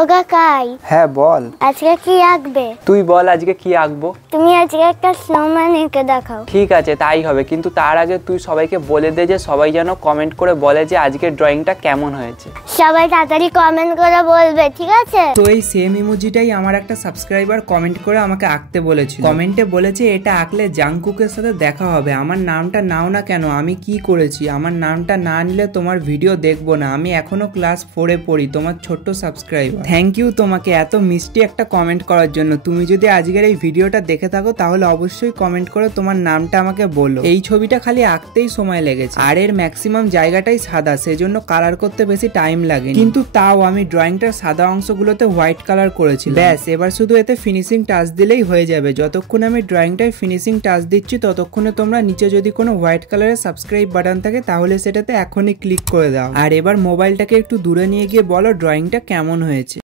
ও কাকাই, হ্যাঁ বল। আজকে কি আঁকবে? তুই বল আজকে কি আঁকবো। তুমি আজকে একটা স্নোম্যান এঁকে দেখাও। ঠিক আছে তাই হবে, কিন্তু তার আগে তুই সবাইকে বলে দে যে সবাই যেন কমেন্ট করে বলে যে আজকের ড্রয়িংটা কেমন হয়েছে। সবাই তাড়াতাড়ি কমেন্ট করে বলবে, ঠিক আছে? তো এই সেম ইমোজিটাই আমার একটা সাবস্ক্রাইবার কমেন্ট করে আমাকে আঁকতে বলেছিল। কমেন্টে বলেছে এটা আঁকলে জাংকুকের সাথে দেখা হবে। আমার নামটা নাও না কেন, আমি কি করেছি? আমার নামটা না নিলে তোমার ভিডিও দেখবো না। আমি এখনো ক্লাস 4-এ পড়ি, তোমার ছোট্ট সাবস্ক্রাইবার। থ্যাংক ইউ তোমাকে এত মিষ্টি একটা কমেন্ট করার জন্য। তুমি যদি আজকের এই ভিডিওটা দেখে থাকো তাহলে অবশ্যই কমেন্ট করে তোমার নামটা আমাকে বলো। এই ছবিটা খালি আঁকতেই সময় লেগেছে, আর এর ম্যাক্সিমাম জায়গাটাই সাদা, সেজন্য কালার করতে বেশি টাইম লাগে, কিন্তু তাও আমি ড্রয়িংটার সাদা অংশগুলোতে হোয়াইট কালার করেছি। ব্যাস, এবার শুধু এতে ফিনিশিং টাচ দিলেই হয়ে যাবে। যতক্ষণ আমি ড্রয়িংটায় ফিনিশিং টাচ দিচ্ছি ততক্ষণে তোমরা নিচে যদি কোনো হোয়াইট কালারের সাবস্ক্রাইব বাটন থাকে তাহলে সেটাতে এখনই ক্লিক করে দাও। আর এবার মোবাইলটাকে একটু দূরে নিয়ে গিয়ে বলো ড্রয়িংটা কেমন হয়েছে।